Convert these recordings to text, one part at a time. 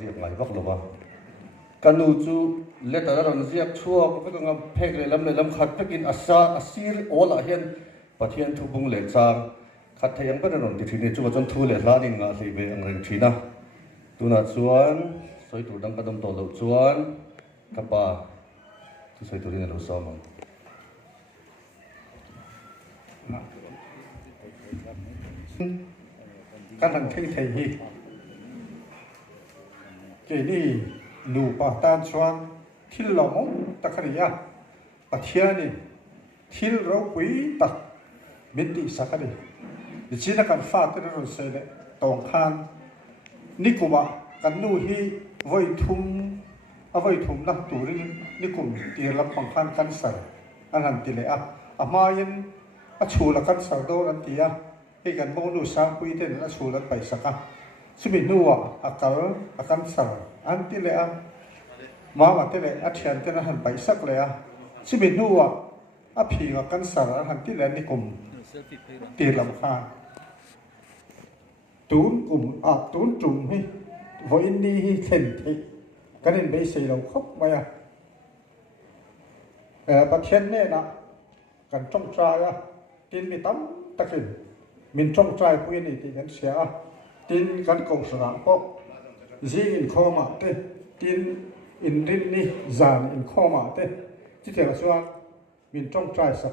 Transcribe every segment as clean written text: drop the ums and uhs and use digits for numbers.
ziak ngai vak lova kanu chu letter ron ziak chua ko ka ngam phek le lam khat pekin asa asir ola hian pathian thu bung le chang khat thayang pa ron ti thini chu chon thu le hladin nga hlei ve ang reng thina tuna chuan soi tur dang kadam to lo chuan kapa tu soi turin lo samang kan han thei thei hi ke ni nu pa tan chuan thil lo mo takhariya pathiani thil ro pui tak min ti sakari china kan fa te ro se le tong khan nikuma kan nu hi voi thum na turin nikum ti lam pang khan kan sar an han ti le a main a chula kan sar do an ti a he kan mo nu sa pui te na chulan pai saka sumi nuwa akal akan sar an ti le a ma te le a thian te na han pai sak le a sumi nuwa a phi ga kan sar an han ti le nikum ti lam khan tún trùng hi với ni hi thèn thị cái nên bây giờ đầu khóc mày bát thiên nè nè cần trong trai tin bị tắm tắc hình mình trong trai quên thì cần xé tin cần cầu sửa có gì in kho mà thế tin in rin ni giàn in kho mà thế chỉ thế là sao mình trong trai sắc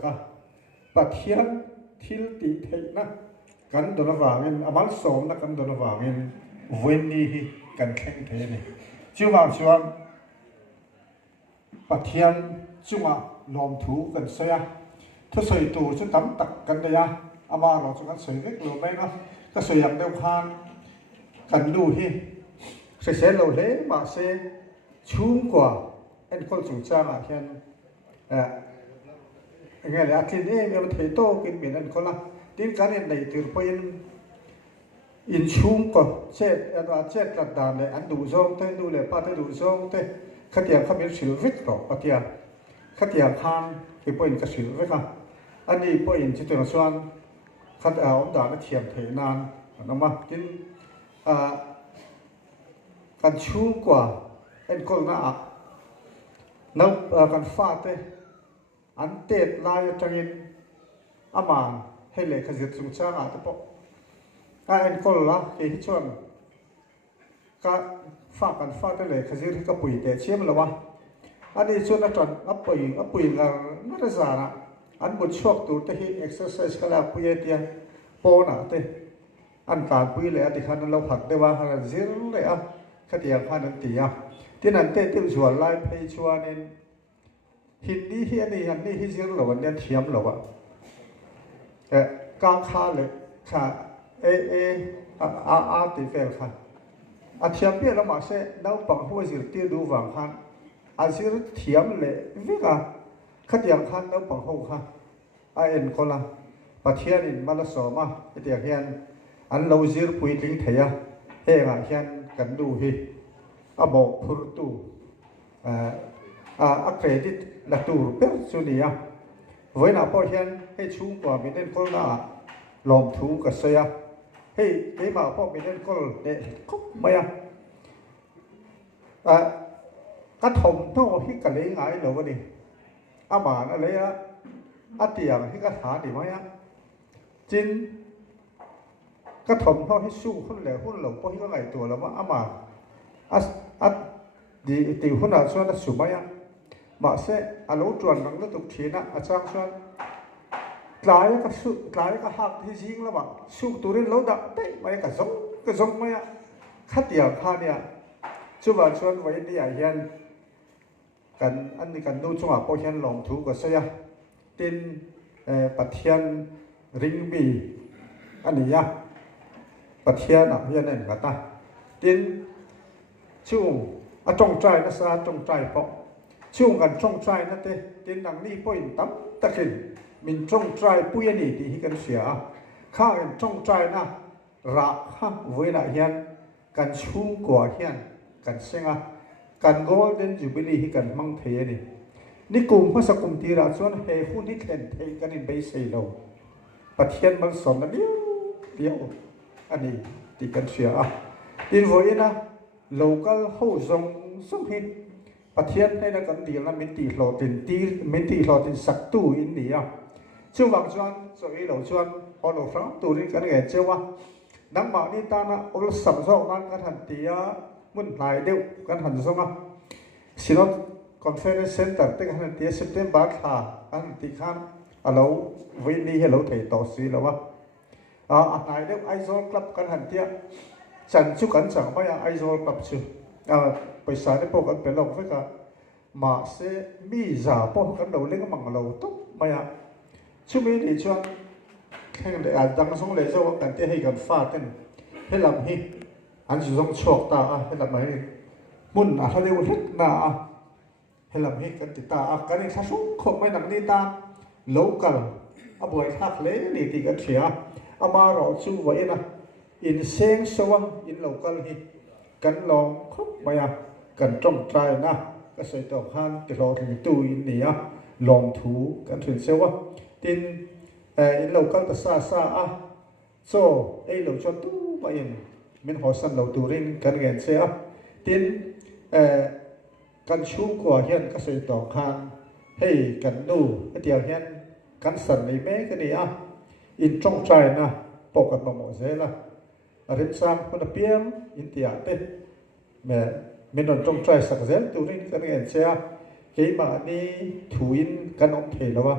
bát thiên thiếu tị thị na kan dona wangin amal som na kan dona wangin wenni hi kan kheng the ni chuwa chuan pathian chunga lom thu kan soya thu soi tu chu tam tak kan ya ama lo chu kan soi vek lo mai na ka soi yak deu khan kan du hi se lo le ma se chung kwa en kol chu cha ma hian nghe là khi này mình thấy to cái miền Anh có là tin cái này từ bên in chung có chết là chết là đàn này anh đủ rong thế đủ lệ ba thế đủ rong thế khách hàng không biết xử vết rồi khách hàng khan cái bên cái xử vết ha anh đi bên chỉ tưởng xoan khách áo đàn nó thiềm thế nan nó mà tin cái chung quả anh có là nó cái pha thế anh tết lại cho nên ama hay là cái việc chúng ta à đó anh có là cái chuyện cái pha cái này cái việc cái bụi để chiếm là bao anh đi chuyện là chọn ấp bụi là nó là giả nè anh muốn chuộc tụt thì exercise cái là bụi tiền po nè thế anh cả bụi lại thì khăn lâu phật đấyว่าlà dễ lại cái tiền khăn anh tiền thế nên tết tiêu chuẩn lại phải cho nên hình đi hiện đi hình đi hình dễ là vấn đề thiếm là vậy càng khá lệ khá thì phải khá thiếm biết là mà sẽ đâu bằng hoa dữ tiêu đủ vàng khá dữ thiếm lệ với cả khát yang khá đâu bằng hoa khá em có là và thiên in mà là số mà cái tiếng hiện anh lâu dữ bùi tính thấy hệ là hiện cần đủ hi bộ phur tu credit là tu biết số này với nào bao hiện hay chung của mình nên có là làm thu cái xe hay cái mà bao mình nên có để khóc mày cái thùng nó hít cái lấy ngài đâu vậy đi mà nó lấy tiền hít cái thả đi mày chính cái thùng nó hít su hôn lẩu bao hít cái ngày tuổi là mà đi hôn là cho nó su mày mà sẽ lâu chuẩn bằng nó tục chiến á trang xuân lại cái hạt thì riêng là mà su tụi nó lâu đã đấy mấy cái giống mấy khát tiền khan nè chú bà xuân với đi ai hiền cần anh đi cần nuôi chung à bao hiền lòng thú của xe tin bát thiên ring bì anh nhá bát thiên nào hiền này người ta tin chung trong trai nó xa trong trai phong chung gần trong trai nó thế tên đằng đi point tắm tất hình mình trong trai bùi này thì cần sửa khác gần trong trai na rạ ha với lại hiện cần chung của hiện cần sinh cần golden jubilee thì cần mang thế này đi cùng với sao cùng tira cho nó hệ hun đi khen thế cái này bây giờ đâu bát thiên mang sòn là điêu anh đi thì cần sửa tin với na local ho zong sum hi pathian hay là kan dil na min ti hlotin sak tu in ni a chu wang chuan so i lo chuan on of ram tu rin kan nge chewa nang ma ni ta na ol sam zo nan kan han ti a mun hlai deuh kan han zonga sinot conference center te kan han ti september tha kan ti khan alo vi ni hello thei to si lo wa a hlai deuh aizol club kan han ti chan chu kan chang ba ya aizol club chu paisa ne po kan pelok ve ka ma se mi za po kan lo leng mang lo to maya chu mi ni chuan khen le a dang song le zo kan te hei kan fa ten helam hi an chu zong chok ta a helam hi mun a ha leu het na a helam hi kan ti ta a kan ni sa su khom mai nang ni ta local a boy thak le ni ti kan thia ama ro chu wa ina in seng sawa in local hi kan long khop maya kan trong trai na ka sei to khan ti lo thi tu in ni a long thu kan thrin sewa tin in local ta sa a so ei lo chon tu ma in min ho san lo turin kan gen se a tin kan chu kwa hian ka sei to khan hei kan nu atiang hian kan san nei me ka ni a in trong trai na pokat ma mo zela rin sam ko na piam in tia te me menon trong trai sak zel turin kan ngen sia ke ma ni thuin kan om the lawa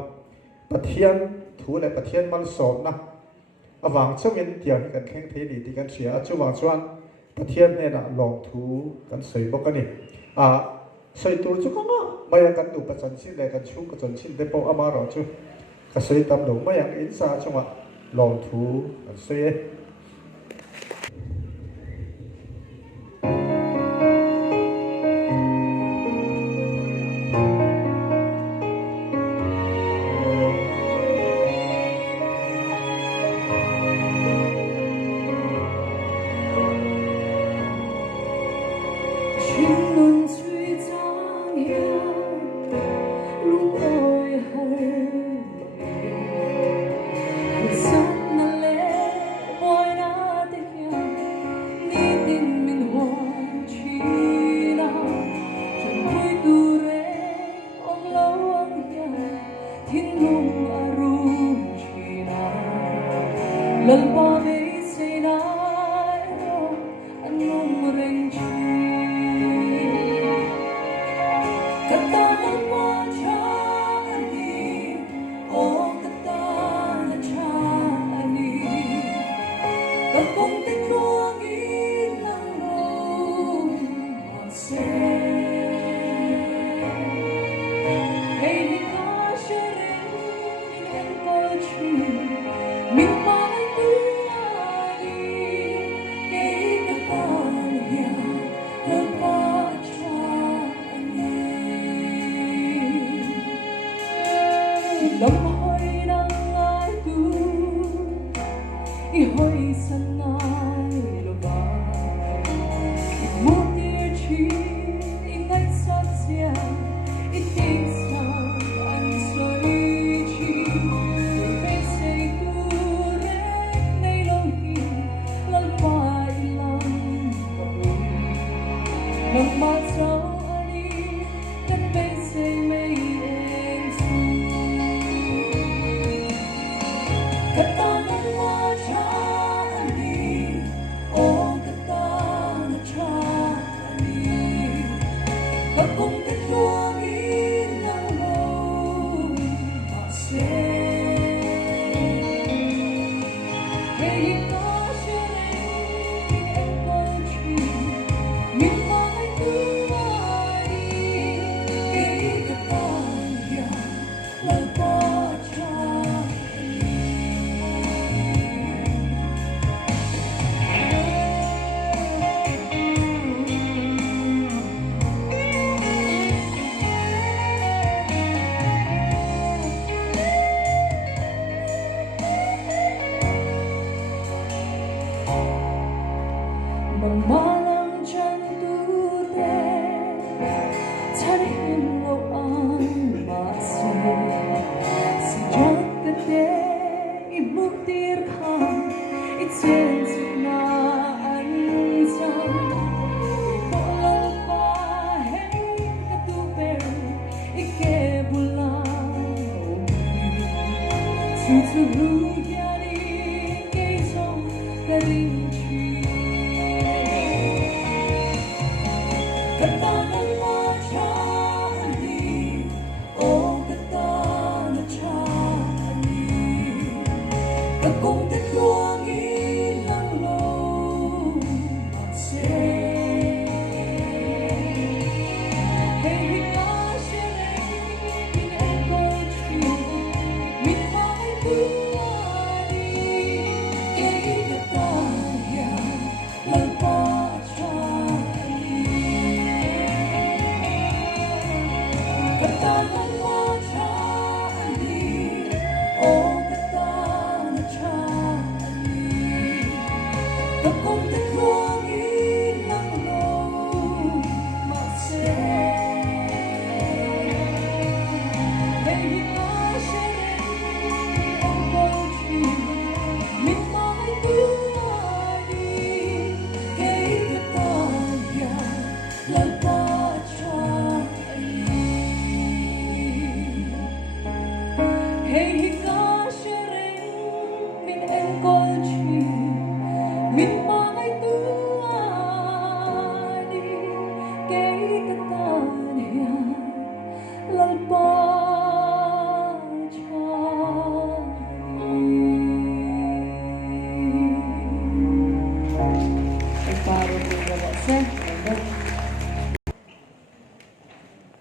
pathian thu le pathian man so na awang chawin tia kan kheng the ni ti kan sia chuwang chuan pathian ne na long thu kan sei bok ani a sei tur chu kama maya kan tu pachan sin le kan chu ka chan sin te po ama ro chu ka sei tam lo maya in sa chunga long thu kan sei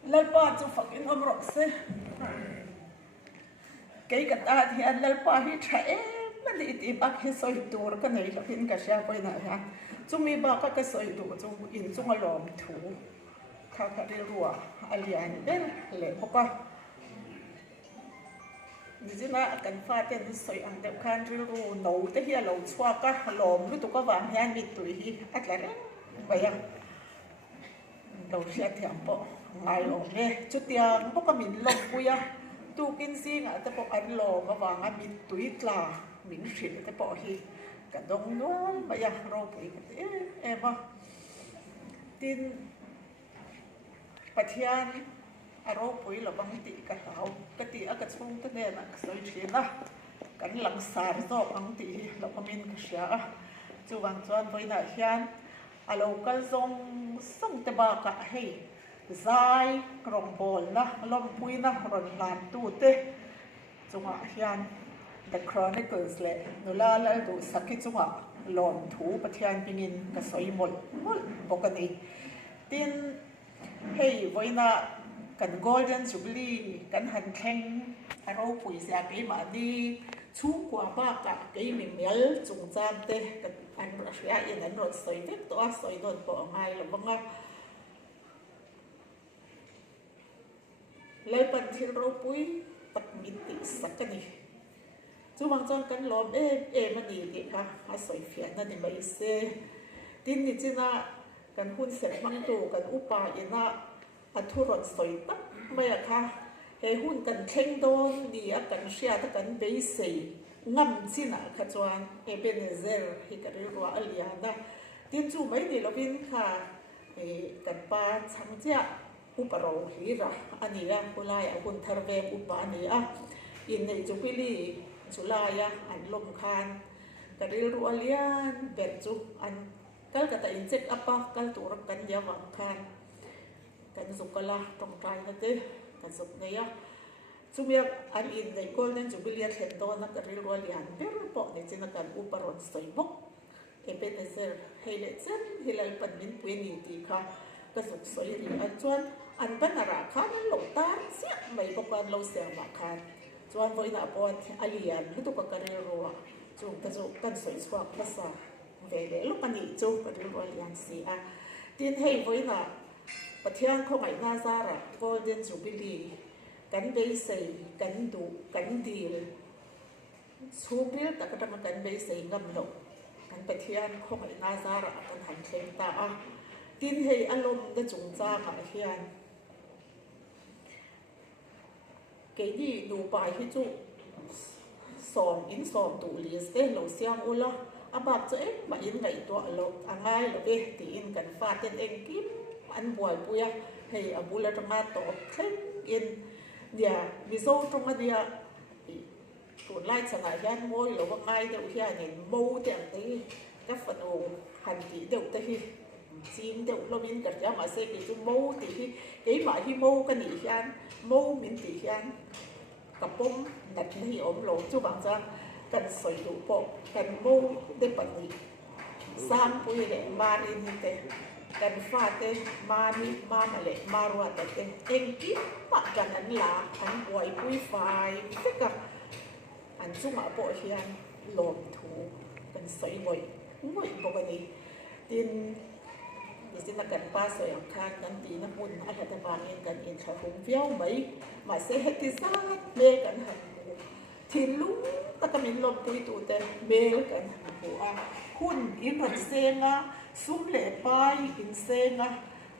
lalpa chu fakin omrok se cái ta thì anh lalpa hi thae mali ti bak hi soi tur ka nei lo hin ka sha poi na ha chumi ba ka soi du chu in chung alom thu kha kha ri ruwa alian ben le poka nizina kan fa te ni soi ang de khan ri ru no te hi lo chwa ka lom lu tu ka wa hian mi tu hi atlare baya lo sia thiam po ngai lo ne chu tiang po ka min lom puya tu kin si nga te po an lo ka wa nga mi tui tla min hri te po hi ka dong nuam baya ro pui ka te ema tin pathian aro pui lo bang ti ka hau ka ti a ka chung te ne na soi thina kan lang sar zo ang ti lo kamin ka sha chu wang chuan voina hian a local zong song te ba ka hei zai krong bol na lom pui na ron lan tu te chunga hian the chronicles le nula la du sakhi chunga lon thu pathian pingin ka soi mol mol bokani tin hei voina kan golden jubilee kan han thleng aro pui sia ke ma di chu kwa ba ka ke mi mel chung chan te kan an ra in an ron soi te to a soi don po ngai lo banga lấy phần thiên rô bùi tắc mít tị sắc cái này chú bằng chọn cắn lòm mà nì tị ha à soi phiền nà nì mấy xe tin nì chứ na cắn hun sẹt măng tù cắn upa ina à thu rộn soi tắc mấy à ha he hun cắn khen đôn nì à cắn xia tắc cắn bấy xe ngâm chứ na khá choan Ebenezer hi cắn rô aliana tin chú mấy nì lo bin ha cắn pa chang chia uparo hira ania kulaya hun tharve upa ania in nei chupili chulaya an lom khan karil rualian ber chu an kal kata in check apa kal tur kan ya wa khan kan zukala tong tai na te kan zuk neya chumya an in nei golden jubilee thlen do na karil rualian ber po ne china kan uparo soibok Ebenezer hele chen hilal pan min puini ti kha ka zuk soi ri an chuan an banara khan lo tar sia mai bokan lo sia ma khan chuan voina pon alian hitu ka kare ro chu ka zo kan soi chwa pasa ve le lu pani chu ka ro alian si a tin hei voina pathian kho ngai na zara golden jubilee kan dei sei kan du kan dil subil ta ka ta kan dei sei ngam lo kan pathian kho ngai na zara kan han thleng ta a tin hei alom da chung cha ka hian cái gì đủ bài thì chú sòng in sòng tụ lý sẽ lâu xiang u lo à bạc cho em mà in ngày tuổi lâu à ngay là về thì in cần pha tên em kíp ăn buổi buổi hay à buổi là trong ăn tổ khách in dia vì sao trong ăn dia tuần lai chẳng ai hiền môi rồi vào ngay đâu hiền nhìn mâu tiền tới các phần ồ hành tí đâu tới chín đâu lo mình cả nhà mà xem thì chú mâu thì cái mà hi mâu cái gì hiền mâu mình thì hiềnกับผมนัดนี้อมโลจูบางจังกันสวยดูปกกันโมได้ปนิสามปุยเละมาเรนิเตกันฟาเตมานิมามาเละมารัวเตเองกิปะกันอันลาอันบวยปุยไฟฟิกะอันจุมาโปเฮียนหลอมถูกันสวยงวยปกติดินดิฉันกันป้าสวยคานกันตีน้ำอุ่นอาหารบานเองกันเองค่ะผมเฟี้ยวไหมมาเสหติซาเมกันหันทีลุงตะกมินลมตุยตูเตเมกันหันหัวหุ่นอินรันเซงะซุ่มเหล่ไปอินเซงะ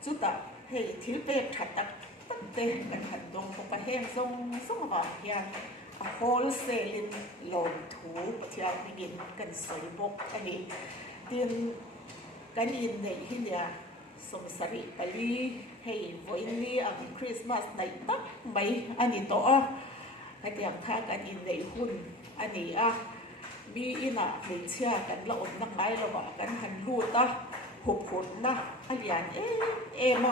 จุดตะเฮทิลเปกถัดตักตั้งเตกันหันตรงพกแห้งทรงว่าเฮียนโฮลเซลินลมถูปะเทียมมิกินกันสวยบกอันนี้ดินกันอินในที่เนี่ยสมสริปลีให้วันนี้อันคริสต์มาสในตักใบอันนี้ต่อให้เตรียมท่ากันอินในหุ้นอันนี้มีอินะหนึ่งเชื่อกันละอมนักไม้ละว่ากันหันรูดนะหุบหุนนะอันอย่างเอ็ม